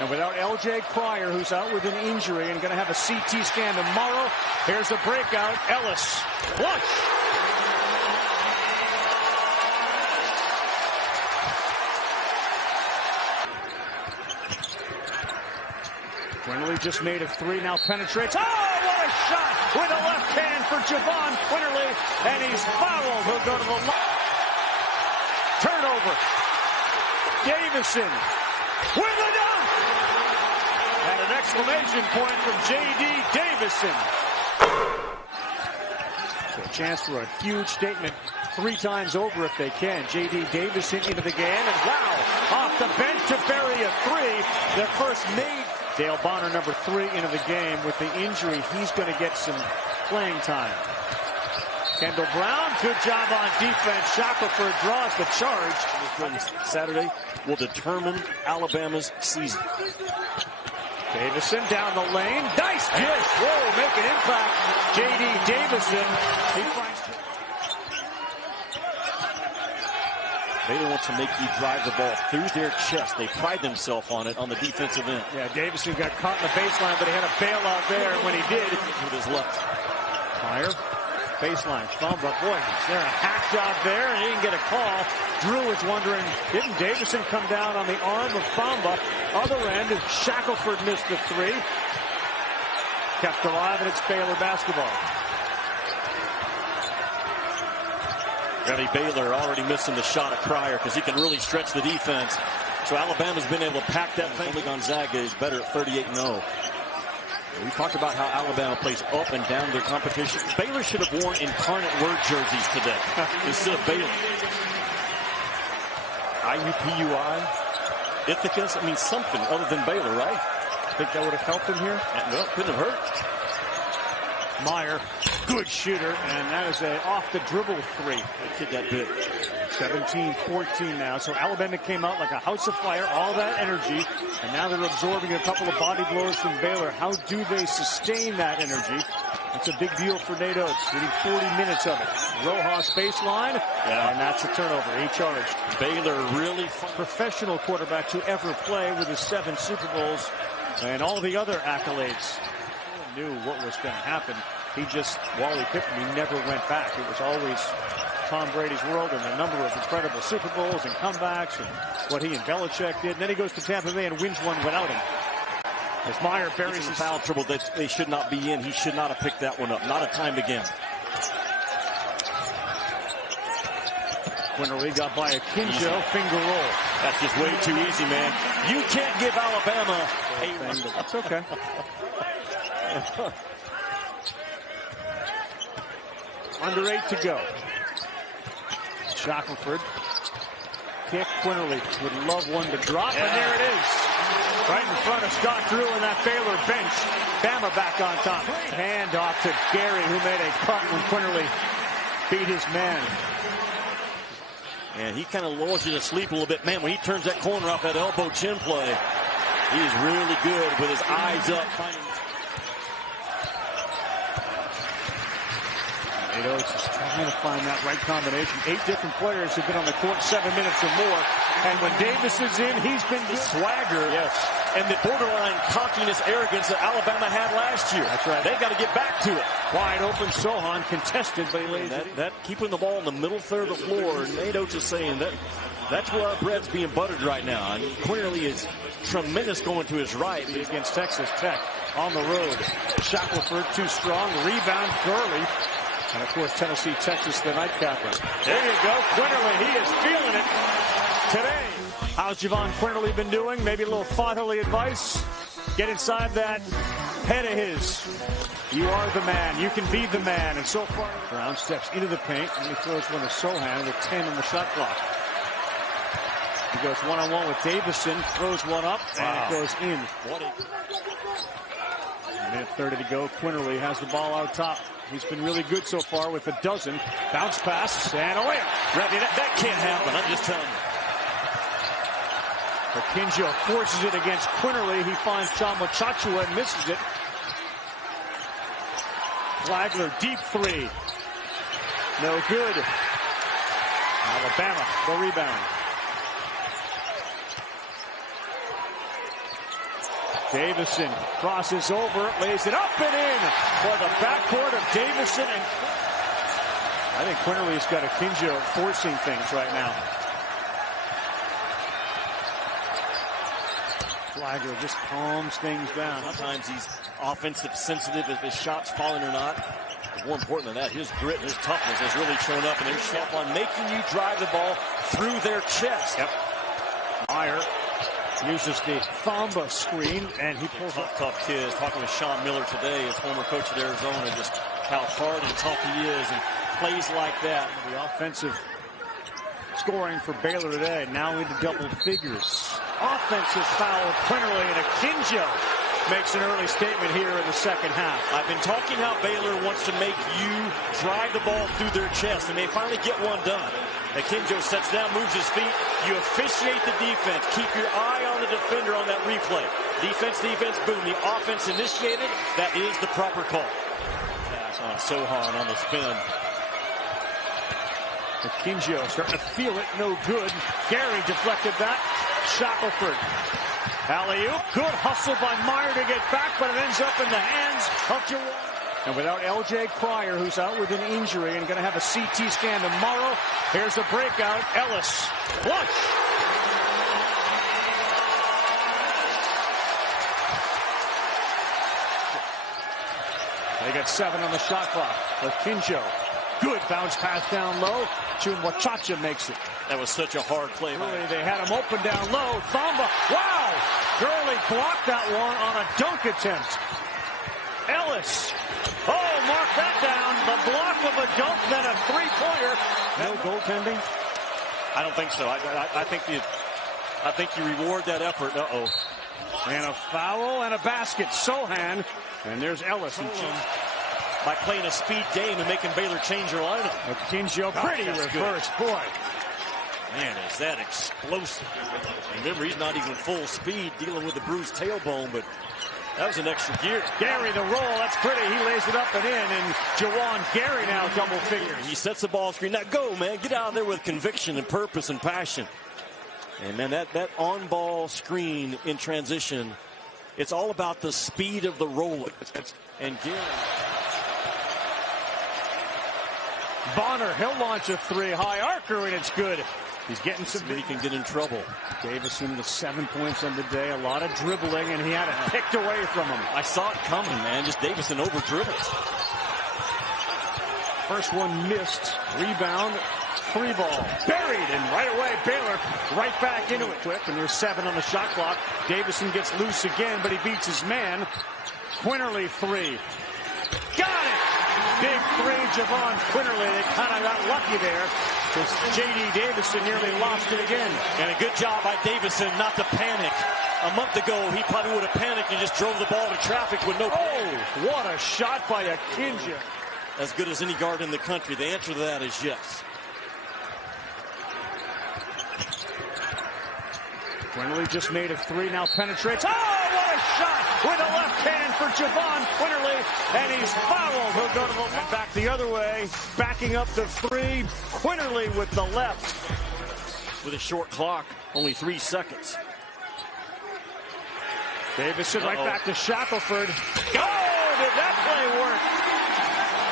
And without L.J. Cryer, who's out with an injury and going to have a CT scan tomorrow, here's a breakout. Ellis, flush. Quinerly just made a three, now penetrates. Oh, what a shot with a left hand for Jahvon Quinerly, and he's fouled. He'll go to the line. Turnover. Davison with a dunk. And an exclamation point from J.D. Davison. So a chance for a huge statement 3 times over if they can. J.D. Davison into the game, and wow, off the bench to bury a three. Their first made. Dale Bonner, number 3, into the game. With the injury, he's going to get some playing time. Kendall Brown, good job on defense. Shackelford draws the charge. Saturday will determine Alabama's season. Davison down the lane. Nice dish. Whoa, make an impact. J.D. Davison. He finds. Baylor wants to make you drive the ball through their chest. They pride themselves on it on the defensive end. Yeah, Davison got caught in the baseline, but he had a bailout there, and when he did, with his left. Meyer, baseline, Famba. Boy, is there a hack job there, and he didn't get a call. Drew is wondering, didn't Davison come down on the arm of Famba? Other end, Shackelford missed the 3. Kept alive, and it's Baylor basketball. Baylor already missing the shot at Cryer because he can really stretch the defense. So Alabama's been able to pack that thing. Only Gonzaga is better at 38-0. We talked about how Alabama plays up and down their competition. Baylor should have worn incarnate word jerseys today instead of Baylor. IUPUI, Ithaca's, I mean something other than Baylor, right? Think that would have helped him here? No, couldn't have hurt. Meyer, good shooter, and that is a off the dribble 3. That kid got big. 17-14 now. So Alabama came out like a house of fire, all that energy, and now they're absorbing a couple of body blows from Baylor. How do they sustain that energy? That's a big deal for Nate Oates, getting 40 minutes of it. Rojas baseline, and that's a turnover. He charged. Baylor really professional quarterback to ever play with his 7 Super Bowls and all the other accolades. Knew what was going to happen. He just, Wally Pippen, he never went back. It was always Tom Brady's world and a number of incredible Super Bowls and comebacks and what he and Belichick did. And then he goes to Tampa Bay and wins one without him. As Meyer buries his foul trouble that they should not be in. He should not have picked that one up. Not a time again. Quinerly got by Akinjo, finger roll. That's just way too easy, man. You can't give Alabama a... That's okay. Under 8 to go. Shackelford. Kick. Quinerly would love one to drop, and there it is. Right in front of Scott Drew and that Baylor bench. Bama back on top. Hand off to Gary, who made a cut when Quinerly beat his man. And he kind of lulls you to sleep a little bit. Man, when he turns that corner off that elbow chin play, he is really good with his eyes up. Nate Oates is trying to find that right combination. 8 different players have been on the court 7 minutes or more. And when Davis is in, he's been the swagger. Yes. And the borderline cockiness, arrogance that Alabama had last year. That's right. They got to get back to it. Wide open, Sohan contested, but he lays that keeping the ball in the middle third of the floor. Nate Oates is saying that's where our bread's being buttered right now. And Quinerly is tremendous going to his right against Texas Tech on the road. Shackelford too strong. Rebound Gurley. And of course Tennessee, Texas, the nightcapper. There you go. Quinerly, he is feeling it today. How's Jahvon Quinerly been doing? Maybe a little fatherly advice. Get inside that head of his. You are the man. You can be the man. And so far, Brown steps into the paint and he throws one to Sohan with 10 on the shot clock. He goes one-on-one with Davison, throws one up, and it goes in. Minute 30 to go. Quinerly has the ball out top. He's been really good so far with a dozen. Bounce pass, and a layup. That can't happen, I'm just telling you. Akinjo forces it against Quinerly. He finds Chama Chachua and misses it. Flagler, deep 3. No good. Alabama, the rebound. Davison crosses over, lays it up and in for the backcourt of Davison. And I think Quinerly's got Akinjo forcing things right now. Flagler just calms things down. Sometimes he's offensive sensitive if his shot's falling or not. But more important than that, his grit and his toughness has really shown up, and they're sharp on making you drive the ball through their chest. Yep. Meyer uses the Thamba screen, and he pulls up. Tough kid. Talking with Sean Miller today, his former coach at Arizona, just how hard and tough he is, and plays like that. The offensive scoring for Baylor today now into double figures. Offensive foul, Quinerly, and Akinjo makes an early statement here in the second half. I've been talking how Baylor wants to make you drive the ball through their chest, and they finally get one done. Akinjo sets down, moves his feet. You officiate the defense. Keep your eye on the defender on that replay. Defense, boom. The offense initiated. That is the proper call. Pass on Sohan on the spin. Akinjo starting to feel it. No good. Gary deflected that. Shackelford. Alley-oop. Good hustle by Meyer to get back, but it ends up in the hands of Jahvon. And without L.J. Cryer, who's out with an injury and going to have a CT scan tomorrow, here's a breakout. Ellis. Flush. They got 7 on the shot clock. Akinjo. Good bounce pass down low. Chumwachacha makes it. That was such a hard play. Really, they had him open down low. Thamba. Wow! Gurley blocked that one on a dunk attempt. Ellis. Oh, mark that down. The block of a dunk, then a three-pointer. No goaltending? I don't think so. I think you reward that effort. Uh-oh. And a foul and a basket. Sohan. And there's Ellis. By playing a speed game and making Baylor change their lineup. Akinjo, pretty reverse. Good. Boy. Man, is that explosive. Remember, he's not even full speed, dealing with the bruised tailbone, but that was an extra gear. Gary, the roll, that's pretty. He lays it up and in, and Jahvon Gary now double figures. He sets the ball screen. Now go, man. Get out of there with conviction and purpose and passion. And, man, that on-ball screen in transition, it's all about the speed of the roll. And Gary. Bonner, he'll launch a three. High archer, and it's good. He's getting some. He can get in trouble. Davison with 7 points on the day. A lot of dribbling, and he had it picked away from him. I saw it coming, man. Just Davison over dribbles. First one missed. Rebound. Free ball. Buried, and right away, Baylor right back into it. Quick, and there's 7 on the shot clock. Davison gets loose again, but he beats his man. Quinerly 3. Got it! Big 3, Jahvon Quinerly. They kind of got lucky there because J.D. Davison nearly lost it again. And a good job by Davison not to panic. A month ago, he probably would have panicked and just drove the ball to traffic with no. Oh, what a shot by Akinjo. As good as any guard in the country. The answer to that is yes. Quinerly just made a 3, now penetrates. Oh, what a shot with a left hand for Jahvon Quinerly, and he's fouled. He'll go to the left. Back the other way, backing up the 3. Quinerly with the left. With a short clock, only 3 seconds. Davison right back to Shackelford. Oh, did that play work?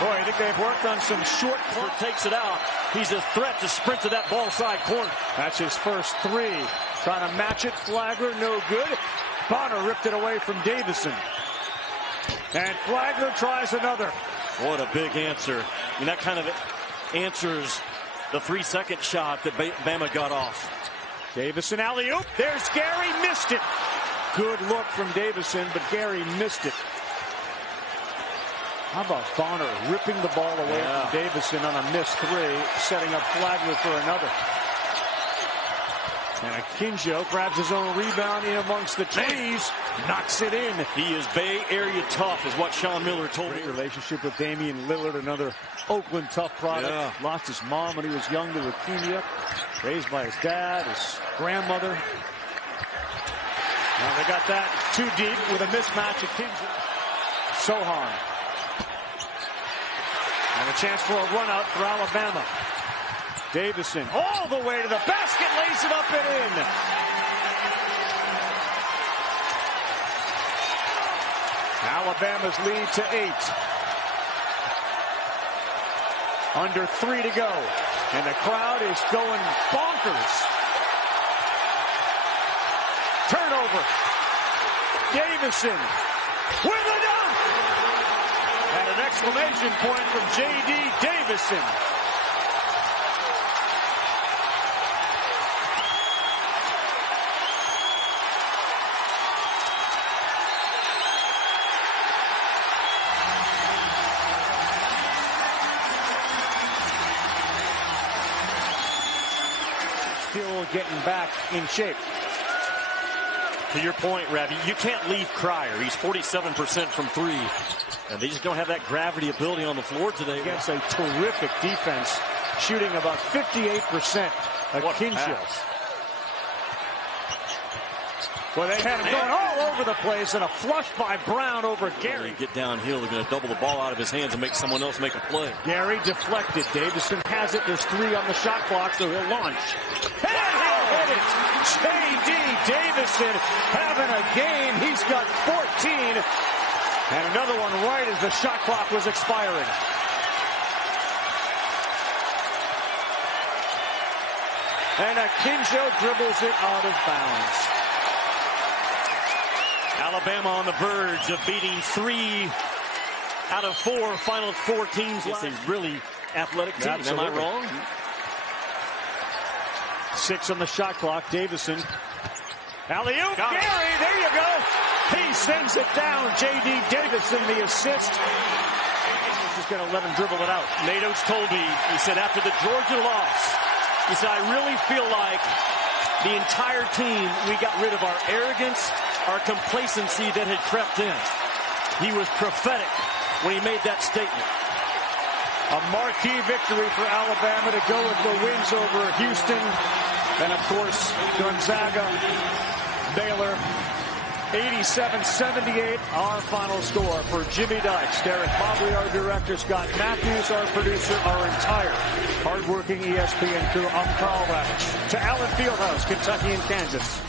Boy, I think they've worked on some short clock. Takes it out. He's a threat to sprint to that ball side corner. That's his first 3. Trying to match it. Flagler, no good. Bonner ripped it away from Davison. And Flagler tries another. What a big answer. And that kind of answers the 3-second shot that Bama got off. Davison alley-oop. There's Gary. Missed it. Good look from Davison, but Gary missed it. How about Bonner ripping the ball away from Davison on a missed 3, setting up Flagler for another. And Akinjo grabs his own rebound in amongst the trees, knocks it in. He is Bay Area tough, is what Sean Miller told me. Relationship with Damian Lillard, another Oakland tough product. Yeah. Lost his mom when he was young to leukemia. Raised by his dad, his grandmother. Now they got that too deep with a mismatch. Akinjo. Sohan. And a chance for a run out for Alabama. Davison all the way to the basket, lays it up and in. Alabama's lead to 8. Under 3 to go. And the crowd is going bonkers. Turnover. Davison with a dunk. And an exclamation point from J.D. Davison. Still getting back in shape. To your point, Ravi, you can't leave Cryer. He's 47% from 3. And they just don't have that gravity ability on the floor today. Against a terrific defense, shooting about 58%. Akinjo. Well, they had him going all over the place, and a flush by Brown over Gary. Get downhill, they're going to double the ball out of his hands and make someone else make a play. Gary deflected. Davison has it. There's 3 on the shot clock, so he'll launch. And he'll hit it. J.D. Davison having a game. He's got 14. And another one right as the shot clock was expiring. And Akinjo dribbles it out of bounds. Alabama on the verge of beating 3 out of 4 Final Four teams. It's a really athletic team. Absolutely. Am I wrong? 6 on the shot clock. Davison. Alley-oop. Gary, there you go. He sends it down. J.D. Davison, the assist. He's just going to let him dribble it out. Nado's told me, he said, after the Georgia loss, he said, I really feel like the entire team, we got rid of our arrogance, our complacency that had crept in. He was prophetic when he made that statement. A marquee victory for Alabama to go with the wins over Houston. And, of course, Gonzaga, Baylor, 87-78, our final score for Jimmy Dykes, Derek Mobley, our director, Scott Matthews, our producer, our entire hardworking ESPN crew. I'm Carl Ravitch. To Allen Fieldhouse, Kentucky and Kansas.